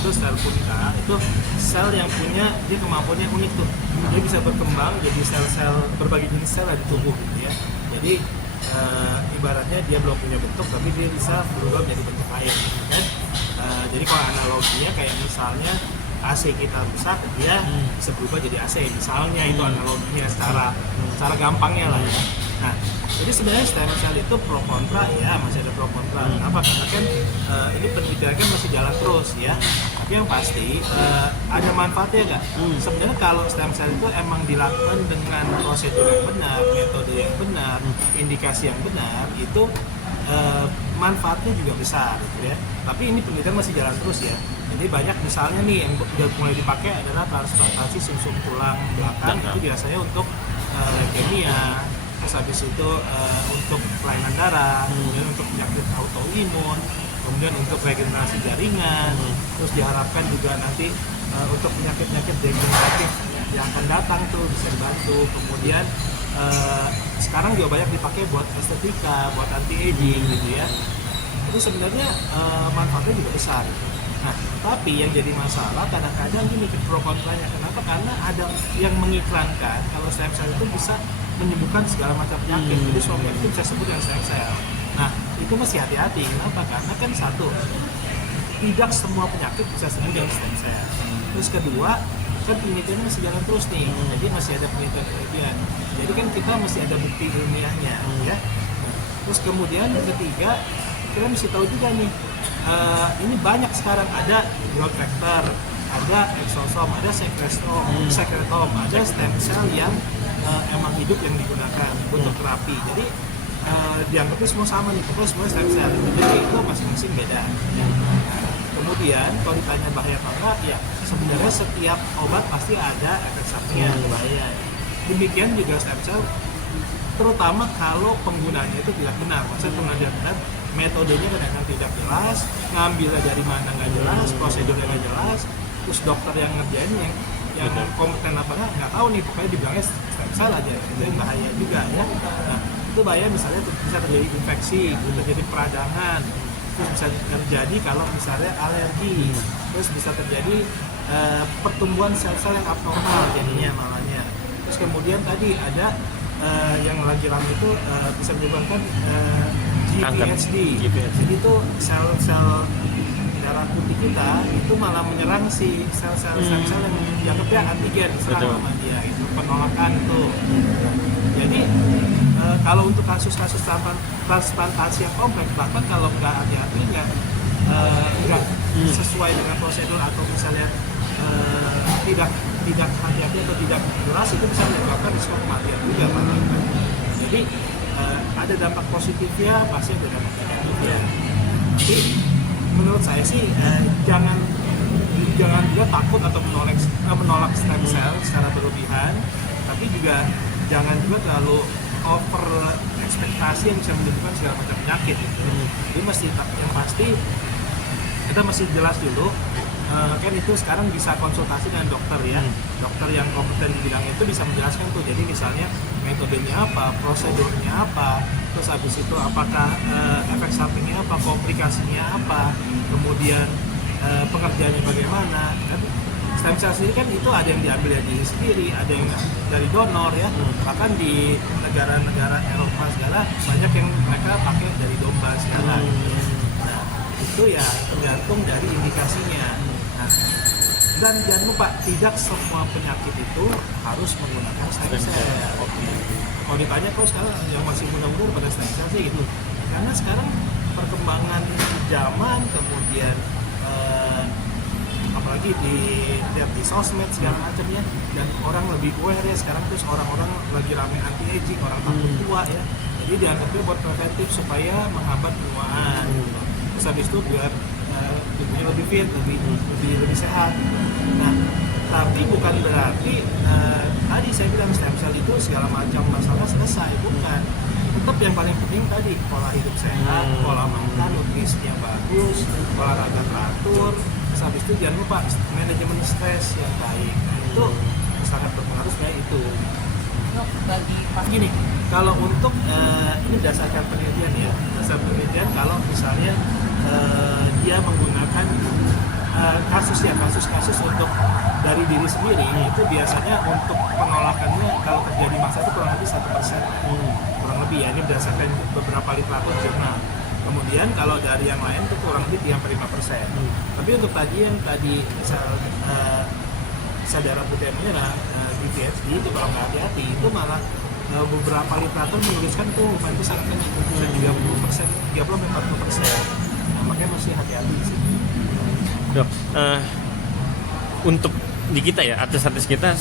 itu sel punika, itu sel yang punya dia kemampuannya unik tuh. Dia bisa berkembang jadi sel-sel berbagai jenis sel di tubuh gitu ya. Jadi ibaratnya dia belum punya bentuk tapi dia bisa berubah menjadi bentuk lain kan. Jadi kalau analoginya kayak misalnya AC kita rusak, dia bisa berubah jadi AC misalnya, itu analoginya secara gampangnya lah ya. Nah, jadi sebenarnya stem cell itu pro kontra ya, masih ada pro kontra. Kenapa? Karena kan ini penelitian kan masih jalan terus ya. Tapi yang pasti ada manfaatnya nggak? Sebenarnya kalau stem cell itu emang dilakukan dengan prosedur yang benar, metode yang benar, indikasi yang benar, itu manfaatnya juga besar gitu ya. Tapi ini penelitian masih jalan terus ya. Jadi banyak misalnya nih yang udah mulai dipakai adalah transplantasi sumsum tulang belakang, itu biasanya untuk leukemia, terus habis itu untuk kelainan darah, kemudian untuk penyakit autoimun, kemudian untuk regenerasi jaringan, terus diharapkan juga nanti untuk penyakit-penyakit degeneratif yang akan datang tuh bisa dibantu. Kemudian sekarang juga banyak dipakai buat estetika, buat anti-aging gitu ya. Itu sebenarnya manfaatnya juga besar. Nah, tapi yang jadi masalah kadang-kadang gini pro kontranya. Kenapa? Karena ada yang mengiklankan kalau stem cell itu bisa menyembuhkan segala macam penyakit. Jadi semua penyakit itu bisa sembuh dengan stem cell. Nah, itu mesti hati-hati. Kenapa? Karena kan satu, tidak semua penyakit bisa sembuh dengan stem cell. Terus kedua, kan penelitiannya masih jalan terus nih. Jadi masih ada penelitian. Jadi kan kita masih ada bukti ilmiahnya, ya. Terus kemudian yang ketiga, kita mesti tahu juga nih. Ini banyak sekarang ada growth factor, ada exosom, ada sekretom, ada stem cell yang emang hidup yang digunakan untuk terapi. Jadi dianggapnya semua sama nih, pokoknya semua stem cell. Jadi itu masing-masing beda. Kemudian kalau ditanya bahaya apa enggak, ya sebenarnya setiap obat pasti ada efek samping yang berbahaya. Demikian juga stem cell, terutama kalau penggunaannya itu tidak benar. Maksudnya penggunaan tidak benar, metodenya kadang-kadang tidak jelas, ngambilnya dari mana nggak jelas, prosedurnya nggak jelas, terus dokter yang ngerjain yang kompeten apa nggak tahu nih, pokoknya dibilangnya stem cell aja, itu yang bahaya juga ya. Nah, itu bahaya misalnya bisa terjadi infeksi, bisa terjadi peradangan, terus bisa terjadi kalau misalnya alergi, terus bisa terjadi pertumbuhan sel-sel yang abnormal jadinya malahnya. Terus kemudian tadi ada yang lagi ramai itu bisa menyebabkan GVHD. Jadi itu sel-sel darah putih kita itu malah menyerang si sel-sel yang dianggapnya antigen, serang sama dia, itu penolakan itu. Jadi kalau untuk kasus-kasus transplantasi yang kompleks, bahkan kalau nggak hati-hati, nggak sesuai dengan prosedur atau misalnya tidak hati-hati atau tidak jelas, itu bisa menyebabkan risiko kematian juga. Jadi ada dampak positifnya, pasti ada dampak negatifnya. Tapi menurut saya sih jangan juga takut atau menolak stem cell secara berlebihan, tapi juga jangan juga terlalu over ekspektasi yang bisa menimbulkan segala macam penyakit gitu. Jadi yang pasti kita mesti jelas dulu. Kan itu sekarang bisa konsultasi dengan dokter ya, dokter yang kompeten di bidang itu bisa menjelaskan tuh. Jadi misalnya metodenya apa, prosedurnya apa, terus habis itu apakah efek sampingnya apa, komplikasinya apa, kemudian pengerjaannya bagaimana. Kan stem cell sendiri kan itu ada yang diambil dari diri sendiri, ada yang dari donor ya, bahkan di negara-negara Eropa segala banyak yang mereka pakai dari domba segala. Nah, itu ya tergantung dari indikasinya. Dan jangan lupa, tidak semua penyakit itu harus menggunakan stem cell. Kalau ditanya kok sekarang yang masih muda-muda pada stem cell sih gitu, karena sekarang perkembangan zaman, kemudian apalagi lihat di sosmed segala macamnya, dan orang lebih aware ya sekarang, terus orang-orang lagi rame anti-aging, orang takut tua ya, jadi dianggapnya buat preventif supaya menghambat penuaan. Terus habis itu biar tubuhnya lebih fit, lebih sehat. Nah, tapi bukan berarti tadi saya bilang stem cell itu segala macam masalah selesai, bukan. Tetap yang paling penting tadi pola hidup sehat, pola makan, nutrisi yang bagus, olahraga teratur. Terus habis itu jangan lupa manajemen stres yang baik. Nah, itu sangat berpengaruh kayak itu. Bagi gini, kalau untuk ini berdasarkan penelitian ya, kalau misalnya dia menggunakan kasus ya kasus-kasus untuk dari diri sendiri itu biasanya untuk penolakannya kalau terjadi masa itu kurang lebih 1%, kurang lebih ya, ini berdasarkan beberapa literatur jurnal. Kemudian kalau dari yang lain itu kurang lebih 3-5%. Tapi untuk tadi sel darah putih yang merah di PhD itu kalau nggak hati-hati itu malah beberapa literatur menuliskan itu sangat kecil, 30%, 30-40%. Nah, makanya masih hati-hati di sini. Dok, untuk di kita ya, artis-artis kita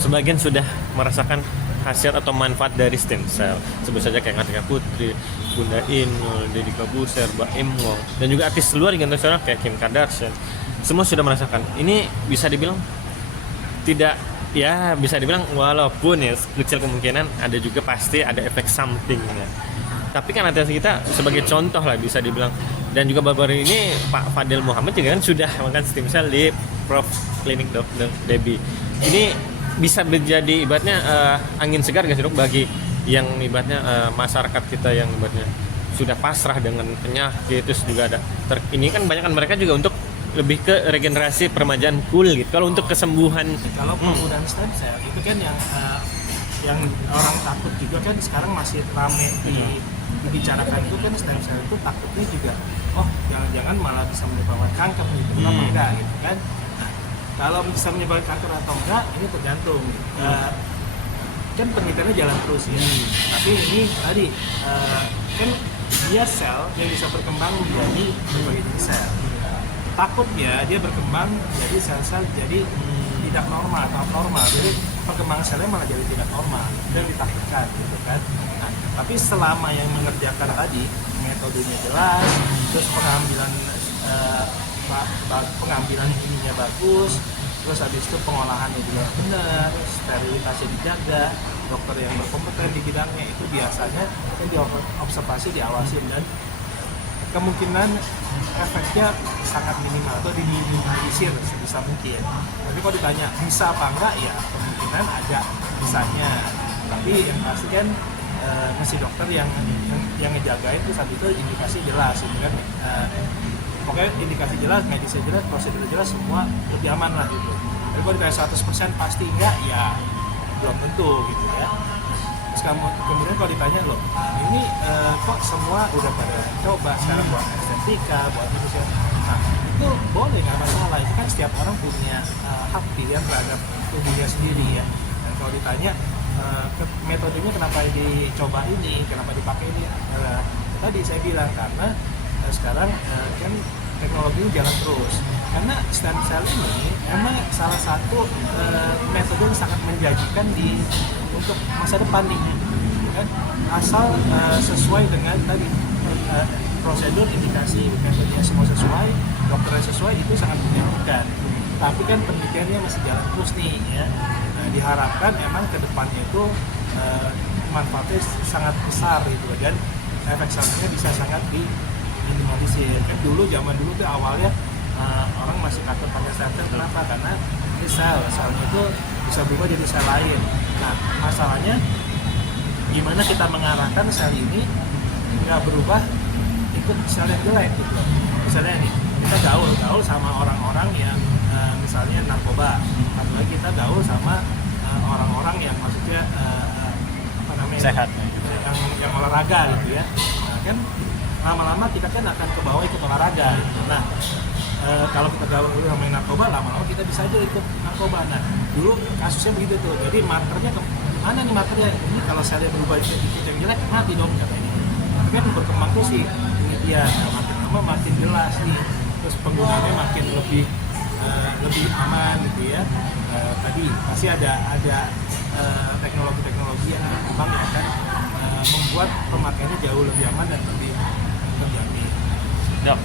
sebagian sudah merasakan khasiat atau manfaat dari stem cell. Sebut saja kayak Kartika Putri, Bunda Inul, Deddy Corbuzier, Mbak Em Wong, dan juga artis luar internasional kayak Kim Kardashian. Semua sudah merasakan. Ini bisa dibilang tidak, ya bisa dibilang walaupun ya kecil kemungkinan ada juga pasti ada efek sampingnya. Tapi kan artis kita sebagai contoh lah bisa dibilang. Dan juga baru-baru ini Pak Fadil Muhammad juga kan sudah makan stem cell di Prof Klinik Dr. Debbie. Ini bisa menjadi ibaratnya angin segar nggak sih dok bagi yang ibaratnya masyarakat kita yang ibaratnya sudah pasrah dengan penyakit, terus juga ada ini kan banyak kan mereka juga untuk lebih ke regenerasi peremajaan kulit. Kalau untuk kesembuhan, kalau penggunaan stem cell itu kan yang orang takut juga kan sekarang masih rame dibicarakan itu kan stem cell itu takutnya juga jangan-jangan malah bisa menyebabkan kanker gitu, kenapa enggak gitu kan. Nah, kalau bisa menyebabkan kanker atau enggak ini tergantung kan penelitiannya jalan terus ya. Tapi ini tadi kan dia sel yang bisa berkembang menjadi berbagai jenis sel. Takutnya dia berkembang jadi sel-sel jadi tidak normal atau abnormal, jadi perkembangan selnya malah jadi tidak normal dan ditakutkan gitu kan. Nah, tapi selama yang mengerjakan tadi metodenya jelas, terus pengambilan ininya bagus, terus habis itu pengolahannya juga benar, sterilitasnya dijaga, dokter yang berkompeten di bidangnya itu biasanya kan diobservasi, diawasin, dan kemungkinan efeknya sangat minimal atau diminimalisir sebisa mungkin. Tapi kalau ditanya bisa apa enggak, ya kemungkinan ada bisanya. Tapi yang pasti kan mesti dokter yang ngejagain, terus habis itu indikasi jelas gitu kan. Pokoknya indikasi jelas, medisnya jelas, prosedur jelas, semua lebih aman lah gitu. Tapi kalau ditanya 100% pasti enggak, ya belum tentu gitu ya. Terus kemudian kalau ditanya loh, ini kok semua udah pada coba sekarang buat estetika, buat itu sih. Nah itu boleh, nggak masalah. Itu kan setiap orang punya hak pilihan terhadap tubuhnya sendiri ya. Dan kalau ditanya metodenya kenapa dicoba ini, kenapa dipakai ini, tadi saya bilang karena sekarang kan teknologi ini jalan terus. Karena stem cell ini emang salah satu metode yang sangat menjanjikan untuk masa depan nih, kan? Asal sesuai dengan tadi prosedur, indikasi, metodenya semua sesuai, dokternya sesuai, itu sangat menjanjikan. Tapi kan penelitiannya masih jalan terus nih ya. Nah, diharapkan emang ke depannya itu manfaatnya sangat besar gitu, dan efek sampingnya bisa sangat diminimalisir. Kan zaman dulu tuh awalnya orang masih takut pakai stem cell. Kenapa? Karena ini selnya itu bisa berubah jadi sel lain. Nah, masalahnya gimana kita mengarahkan sel ini nggak berubah ikut sel yang jelek gitu loh. Misalnya nih, kita gaul sama orang-orang yang misalnya narkoba, atau lagi kita gaul sama orang-orang yang maksudnya sehat, yang olahraga gitu ya. Nah, kan lama-lama kita kan akan ke bawah ikut olahraga gitu. Nah, kalau kita gaul sama yang narkoba, lama-lama kita bisa aja ikut narkoba. Nah, dulu kasusnya begitu tuh. Jadi markernya mana nih markernya? Ini kalau selnya berubah sedikit yang jelek, mati dong katanya. Tapi kan berkembang tuh sih penelitian, makin lama makin jelas nih. Terus penggunaannya makin lebih aman gitu ya. Tadi pasti ada teknologi-teknologi yang berkembang yang akan membuat pemakaiannya jauh lebih aman dan lebih terjamin. Dok,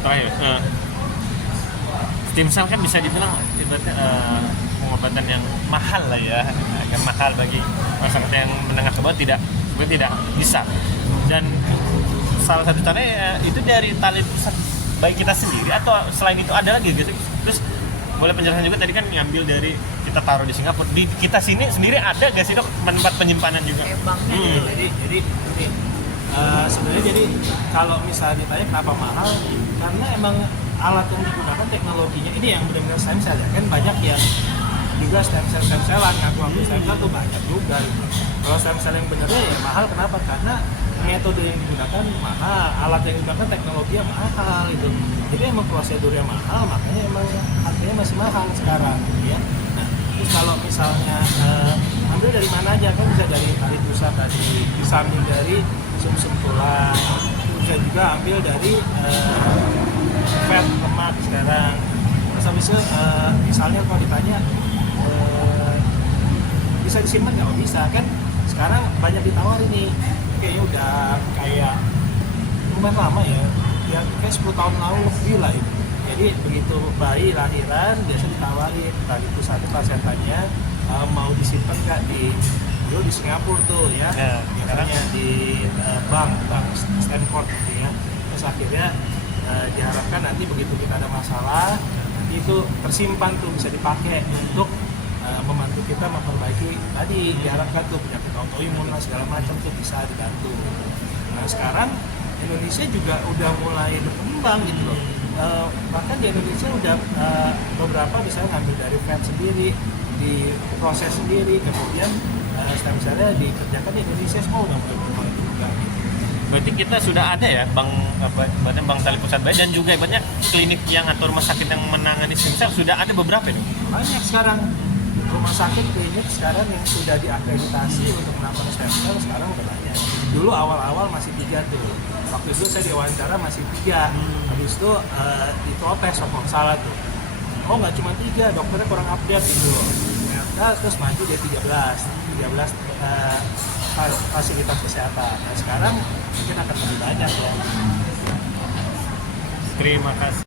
terakhir, stem cell kan bisa dibilang ibaratnya pengobatan yang mahal lah ya, agak mahal bagi masyarakat yang menengah ke bawah tidak bisa. Dan salah satu caranya itu dari tali pusat baik kita sendiri, atau selain itu ada lagi gitu. Terus boleh penjelasan juga, tadi kan ngambil dari kita taruh di Singapura, di kita sini sendiri ada gak sih dok tempat penyimpanan juga? Jadi sebenarnya jadi kalau misalnya ditanya kenapa mahal, karena emang alat yang digunakan teknologinya ini yang benar-benar stem cell ya kan, banyak yang juga stem cellan ngaku stem cell tuh banyak juga gitu. Kalau stem cell yang benernya ya mahal, kenapa? Karena metode yang digunakan mahal, alat yang digunakan teknologinya mahal itu. Jadi emang prosedurnya mahal, makanya emang harganya masih mahal sekarang gitu ya. Nah, terus kalau misalnya ambil dari mana aja, kan bisa dari tarik pusat tadi, bisa ambil dari sumsum tulang, bisa juga ambil dari fat lemak sekarang. Terus habis itu misalnya kalau ditanya bisa disimpan nggak? Oh, bisa kan, sekarang banyak ditawarin nih, kayaknya udah kayak lumayan lama ya kayak 10 tahun lalu lebih lah itu. Jadi begitu bayi lahiran biasa ditawarin tadi itu satu plasentannya mau disimpan nggak dulu di Singapura tuh ya, biasanya di bank Stanford gitu ya. Terus akhirnya diharapkan nanti begitu kita ada masalah nanti itu tersimpan tuh, bisa dipakai untuk membantu kita memperbaiki tadi diharapkan tuh penyakit autoimun lah segala macam tuh bisa dibantu. Nah sekarang Indonesia juga udah mulai berkembang gitu loh. Bahkan di Indonesia udah beberapa bisa ngambil dari fat sendiri, diproses sendiri, kemudian stem cell-nya dikerjakan di Indonesia, semua udah mulai berkembang juga gitu. Berarti kita sudah ada ya bank tali pusat bayi dan juga banyak klinik yang atau rumah sakit yang menangani stem cell sudah ada beberapa nih. Banyak sekarang rumah sakit klinik sekarang yang sudah diakreditasi untuk melakukan stem cell sekarang udah banyak. Dulu awal-awal masih 3 tuh. Waktu itu saya diwawancara masih 3. Habis itu diprotes sama salah tuh. Oh nggak cuma 3, dokternya kurang update gitu. Nah, terus maju dia 13 fasilitas kesehatan. Nah sekarang mungkin akan lebih banyak ya. Terima kasih.